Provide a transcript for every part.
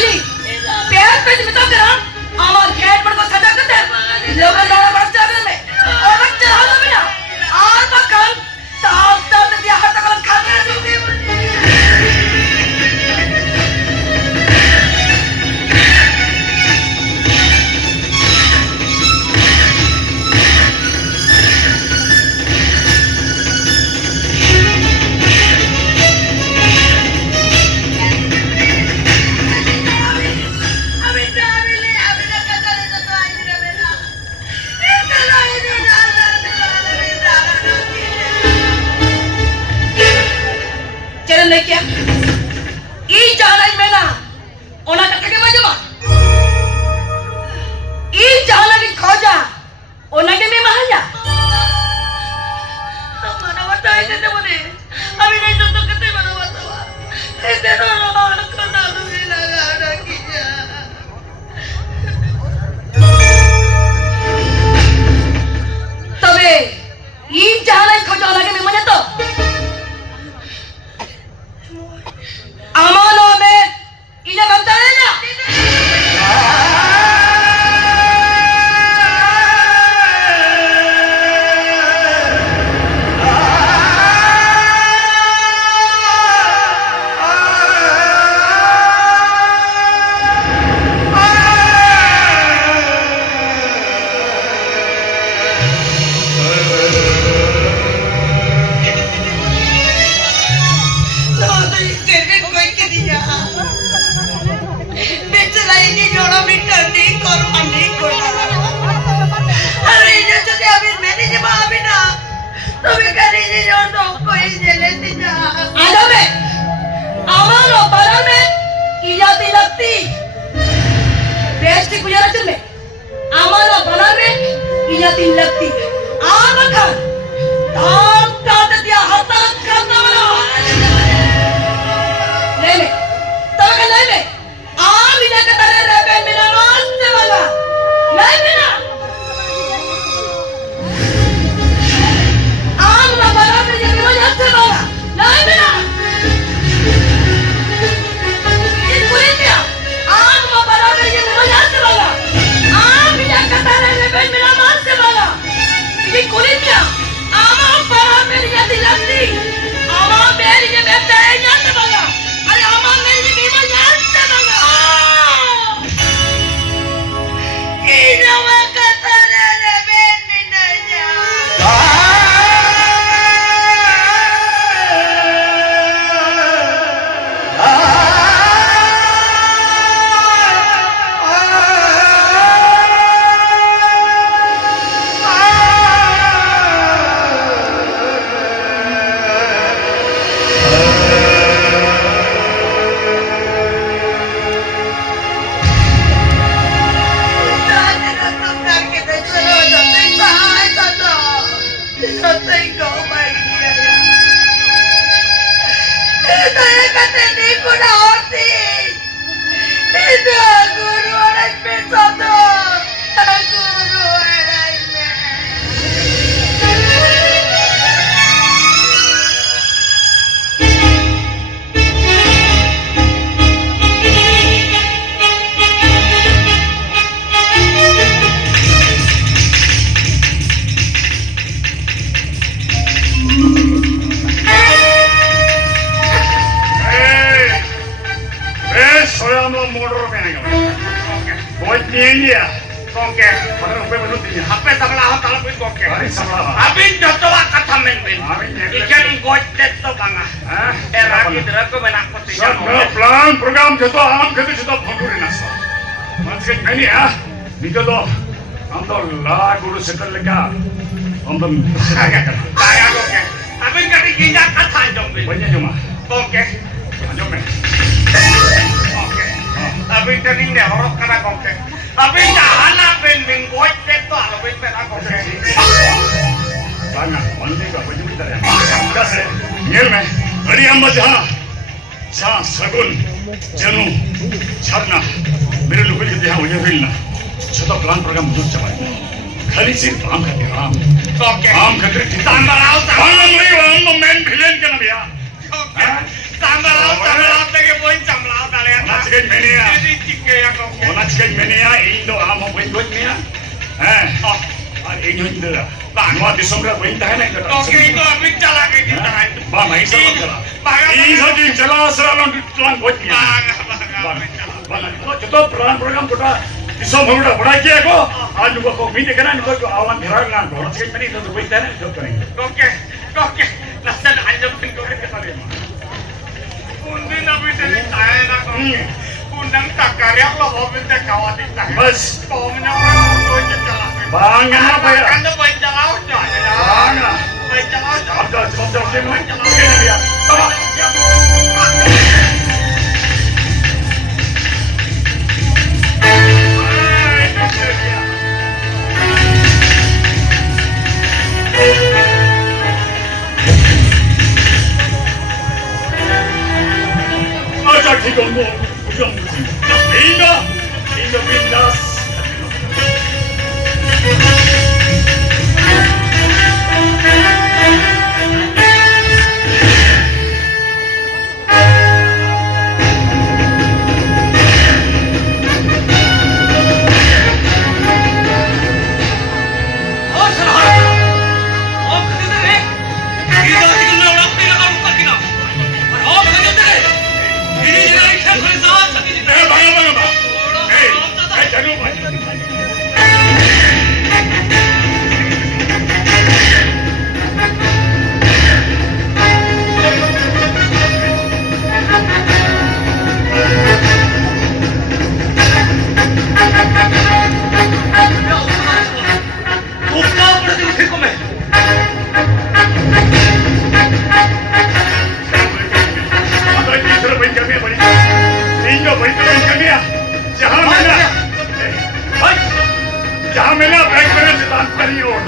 कैली प्यार पे जिम्मेदार करा आवाज खेत पर को सजा करते लोगों लोगों बड़ा चाबी में और बच्चे हालों में ना आर बकल ताप ताप दिया हाथ तक खाने दूँगी क्या ई जानाई में ना ओना कथा के मजमा ई जाना की खोजा ओना के में महाजा mana wata ite de mone abi nei to kete mana wata wa ite no no kona lu laga ada kiya तबे ई जानाई खोजा ओना के में मने तो आमानो में इन्हें बनता है ना plan program jatuh alam kita jatuh bangkuri nasa. Masih ini ya, itu doh, antar lah guru setel lega, antar saya oke. Abin kali ginjak kata jombe. Banyak cuma. Oke, jombe. Oke. Abin kali ini orang kena oke. Abin jangan abin mingguat itu abin pernah oke. Banyak, mandi kau baju kita ya. Kasih, ngelme. Hari amba jah. 자, 사군, 전우, 차나, मेरे लोगों के यहाँ वही हिलना, छोटा plan programme मुझे चलाएगा, खाली सिर्फ आम खाते आम, आम खाते तांबराव, तांबराव तो मेन विलेन क्या ना भैया, तांबराव तक के बोल चमलाव डाले, आज के मैंने Ona cikai menia indo amo bain bain menia. Ar ini hinda. Nua disam ra bain tahan enggak. Ba mai sa jala. Ini saja jala seralang tulang bain menia. Ba jodoh program kita disam haruda bada kiya ko. Aaj nuko ko mite kana nuko ko awan gharar na. Ona cikai menia itu bain tahan job kरेंगे. Nasan anjam pin ko ke sare. Undi na bitani tahe na ko. Undang takarya lo hobin te kawati tahe. Bas. Pomna ko je chala. Bang apa ya? Kan to bain chalao jo. Bang. Bain chalao jo. Ada sebab dia mau ini dia. Tama. Ajak kamu ujung Indah pindas. जहाँ मिला bag मेरे सिद्धांत करिए और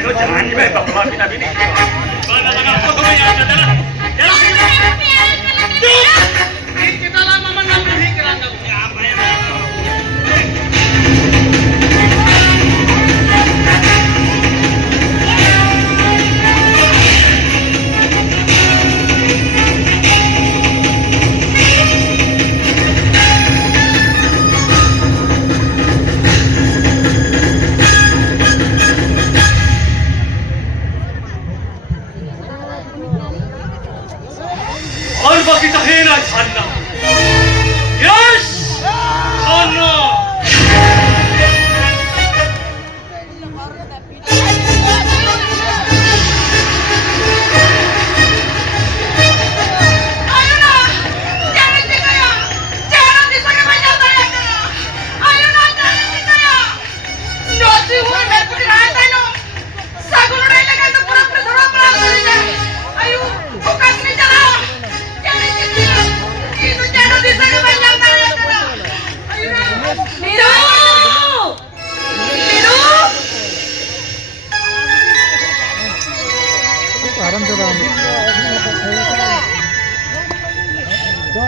itu jangan ini bapak bini. Kita lama menanggung pikiran kamu. kita hina Channa. Yes! Channa! Ayo na! Jangan di kaya! Jangan di sana banyak saya kaya! Ayo na! Jangan di kaya! Nyosi huwag may pagkirahan tayo! Sagulo na ilagay na pura-pura pura-pura niya! Ayo! Bukas ni Jala! Jangan di kaya! Itu jangan di sana banyak saya kaya! Ayo na! Niro! Niro!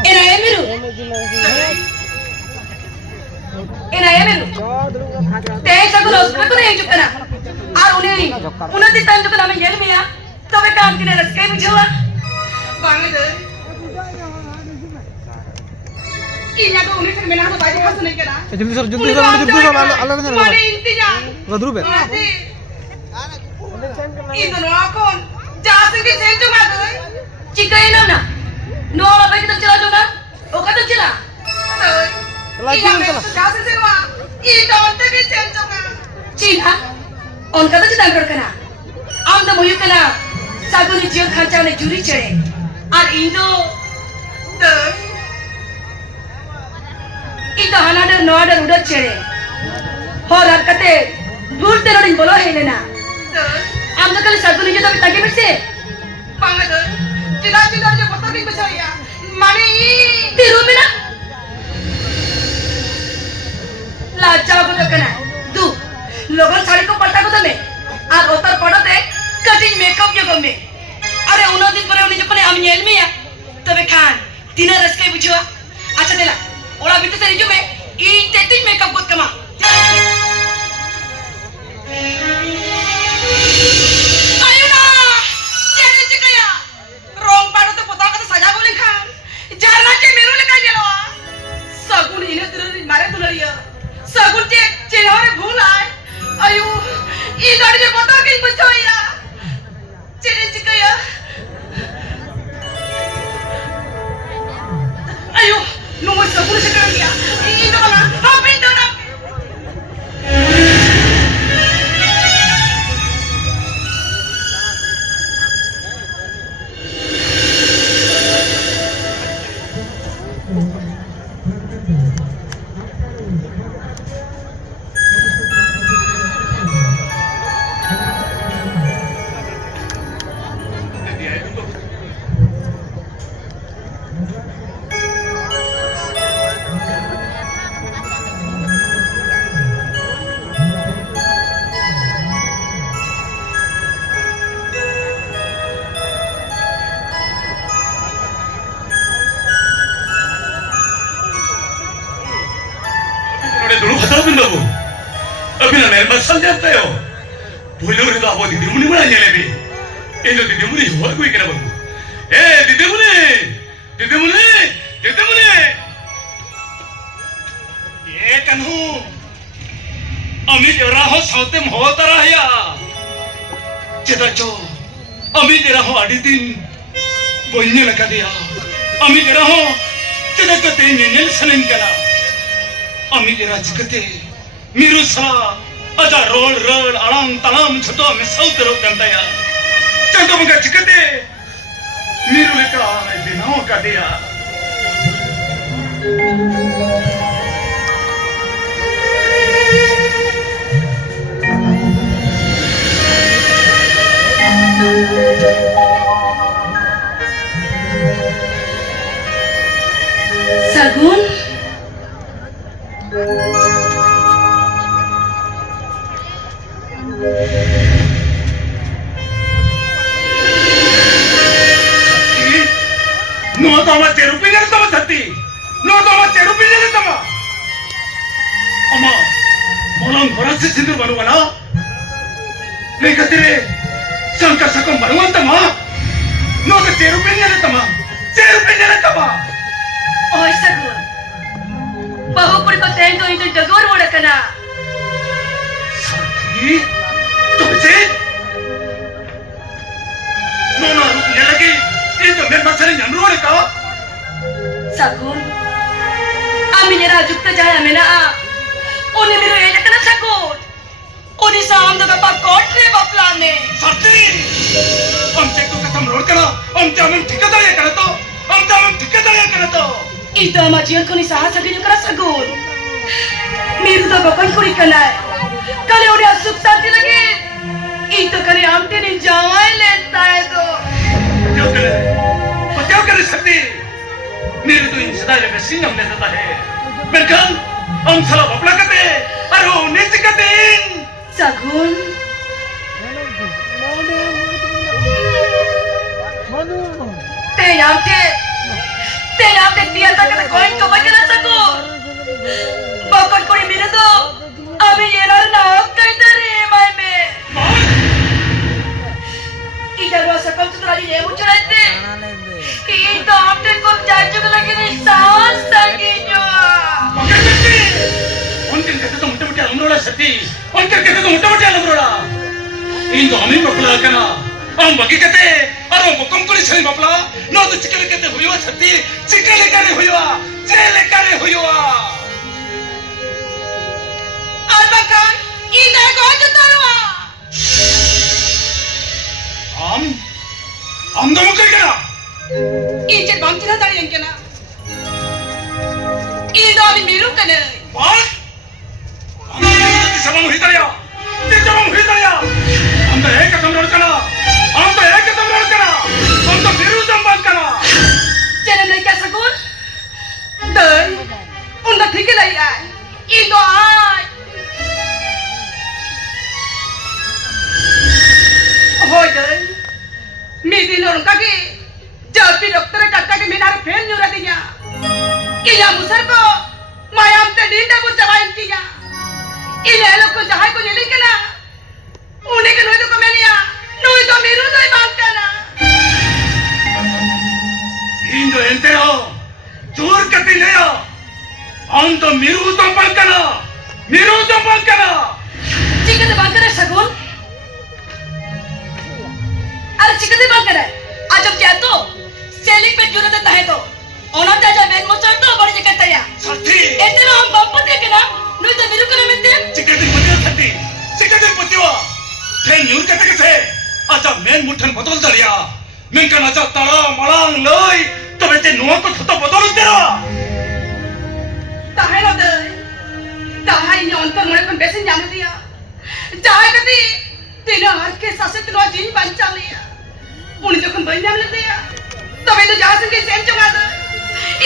Enaya miru. Enaya miru. Teh sagulo seperti yang juga na. Aruni ini. Unat di tanjung kami jadi mia. Tapi kan kita ada sekali menjual. Bangun itu. Ini aku unik terminal aku tadi pas naik kena. जल्दी sir अल्लाह ने Mana intinya? गदरू पे Mati. Itu no aku. Jangan sih saya cuma tu. Jika ini mana? No apa kita cila juga? Oke tu cila. Lagi Jangan salah. sih semua. Itu untuk kita cuma. Cila. On kata cila berkena. Am tu muyu kena. Sagu ni jion kancang ni juri cere. Ar Indo. Itu hanada no ada udah cere. Horar kate. Dul terorin bolo hele na. Am tu kali sagu ni jadi tagi bersih. Cita-cita aja kotor nih percaya. Mana ini? Di rumah na? Acha dela. Ora bitu sa resume. I-testing makeup buat kama. Ayo na! Jadi je kaya. Rong padu to pota ka saja boleh kan. Jarna ke meru le kan jelo. Sagun ine turun mare tulariya. Sagun je hore bhul ay. Ayo. I gadi je pota ke buchoya. Jadi je kaya. Ayo, nunggu sepuluh sekali ya. Ini mana? Apa itu nak? dulu kata pindaku, tapi nana yang masal jatah boleh orang tu apa di demuni mana ni lebih, ini di demuni jual gue kena bang, di demuni, kan hu, ami jera ho sautem ho tarah ya, cita co, ami jera ho aditin, bolehnya nak dia, ami jera ho, cita co tenyenyen senen kena. Ami jera jikete miru sa aja roll alang talam choto ame sautero kantaya chanto manga jikete miru leka binao kadea Sagun no tama cerupi ni tama thati no tama cerupi ni tama ama molang horas se sindur baru bana le katire sangka sakam baru tama no ta cerupi ni tama oh Sagun bahu puri ko tendo itu jagor moda kana sakti to je no rupnya lagi itu memang sering nyamru ka Sagun ami jera jukta jaya mena oni miru eja kana Sagun oni saam daga pa kotre baplane sakti amche ko katam road kana amche amen ठिकादार ya kana to itu ama jian ko ni saha sagin kana Sagun miru da bakan kuri kana kale ori asuk santi lagi itu kare amte ni jawai lenta hai to क्या करे सकती मेरे तो इन सदाए में सिंगम ने देता है मेरकन हम साला बपला करते अरे वो नीचे करते Sagun te dia tak kata koin coba kena Sagun bakal kori miru to abi yerar na kai tare mai me ida rasa kam tu tadi ye mucurate itu amte ko jaju lagi ni saas lagi jo उनके कहते तो मोटे मोटे अलमरोड़ा सती उनके कहते तो मोटे मोटे अलमरोड़ा इन तो हमें बपला करना हम बाकी कहते अरे वो कम कोई सही बपला ना तो चिकले कहते हुआ सती चिकले करे हुआ जेले करे हुआ albakan ida ko jutarwa हम तो मुझे क्या injet bang kira tadi yang kena ida abi miru kene बात हम तो जवान हुई तरिया हम तो एक कदम रोड करा हम तो बिरु जंबाल करा jangan lagi kaya Sagun dai unda ठीक है लाई आई ida ai hoy dai mi din orang kaki jadi dokter kata ke minar fen nyuratinya Iya musar ko mayam te dinda bu jawain kiya. Ini elok ko jahai ko nyeling kana. Une ke noi to kamenia. Noi to miru doi bang kana. Indo entero jur kati leya. Ando miru to balkana. Miru to balkana. Chicken बंद करे सगुन अरे chicken बंद करे आज अब क्या तो सेलिंग पे जरूरत है तो ओना ताजा मैन मोचर तो बड़ी जगह तया Sakti. इतने हम पंप दे के ना नुई तो मिरु करे मिलते Cikati putiwa thati. Cikati putiwa. Then nyur kate kate. Aja men muthan botol dariya. Men kan aja tala malang loy. Tobe te nuwa ko thota botol tera. ताहे ना दे ताहे इन अंतर मोरे कन बेसन जाने दिया चाहे कभी तीनों हाथ के सासे तीनों जीन बन चालिया उन्हें जो कन बन जाने दिया तबे तो जहाँ से सेंट चुका दे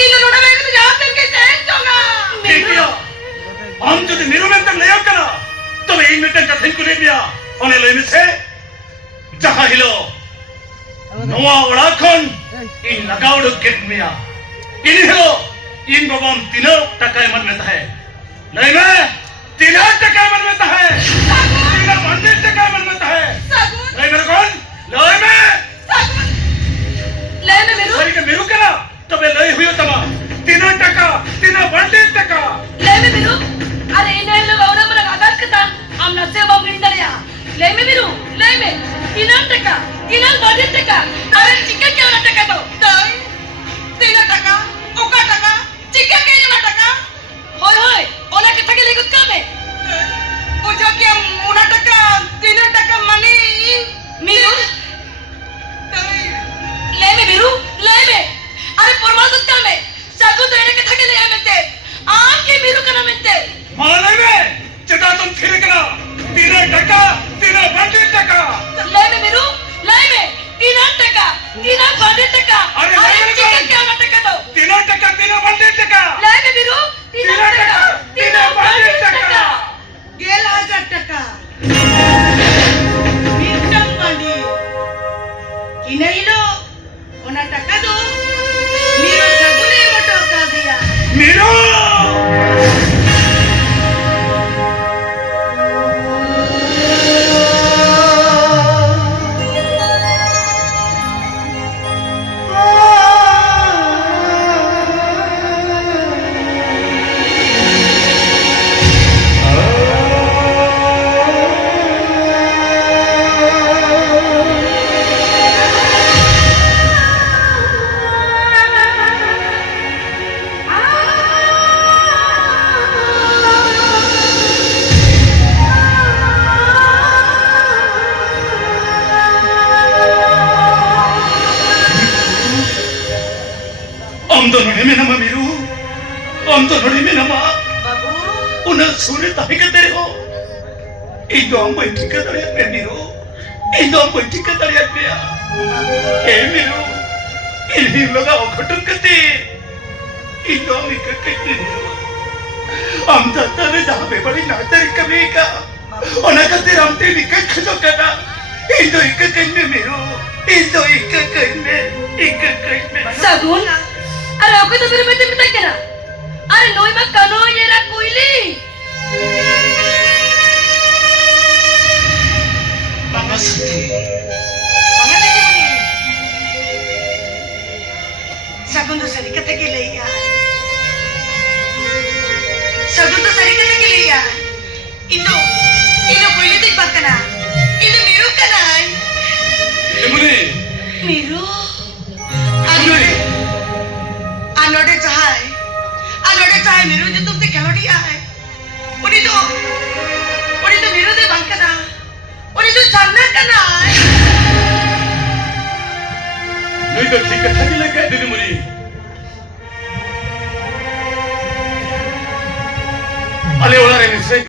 इन लोगों ने तो जहाँ से सेंट चुका Kaya, am jodi miru men tam leya kana. Tobe in metan kathin ko lebiya. One loy mise. Jaha hilo. Noa orakon in lagaudu ketmiya. In hilo in babam tino takai man meta hai. Loy me tino takai man meta hai. Tino bandit takai man meta hai. सागुन Loy mere kon? Loy me. सागुन ले में Meru Sorry ke miru kana. Tobe loy huyo tama. Tino bandit taka. ले में मेरू अरे इन्हें लोग और अपना आगाज करता हम ना से बाप गिन दरिया ले में मेरू ले में तीनों बॉडी टका अरे चिकन क्या ना टका तो तीनों टका ओका टका चिकन क्या ना टका होय होय ओना के थके लेगुत काम है पूछो कि ओना टका तीनों टका मनी मेरू ले में मेरू ले में अरे परमाल गुत काम है सागु तो इन्हें के थके ले आए मिलते आम के मेरू का नाम मिलते माले में चटा तुम थिरे kana. Tino taka. Tino bandit taka. ले में मेरू ले में तीनों बॉडी टका अरे अरे ले में चिकन कौन? क्या ना टका तो Tino taka. Tino bandit taka. ले में मेरू तीनों टका तीनों बॉडी टका. 1,000 टका बिटम बंदी किनेलो ओना टका दो मेरो सगुने मोटो का दिया Miru. Amdo nori me nama miru. Amdo nori me nama. Babu Una suri tahi ka tere ho. Indo am bai thika tariya me miru. Indo am bai thika tariya me ya. Hey miru. Ini loga okhotum kati. Indo am ikakati miru. Am tatare jabe bari natari kabi ka. Ona kati ramte nikak khajo kana. Indo ikakane miru. Indo ikakane. सगुन अरे okay तो मेरे बेटे पिता क्या अरे नोई मत कनो ये रा कोयली Mama Sakti. Mama देखी मुनी सगुन तो सरी कते के लिया सगुन तो सरी कते के लिया इनो कोयली देख बात करना इनो मेरू करना Emuni. मेरू Emuni. अनोडे चाहे मेरू जो तुमसे खिलौड़ी आए उन्हीं तो मेरू दे बंक ना उन्हीं तो जानना करना Noi to thika thaki laga didi muni.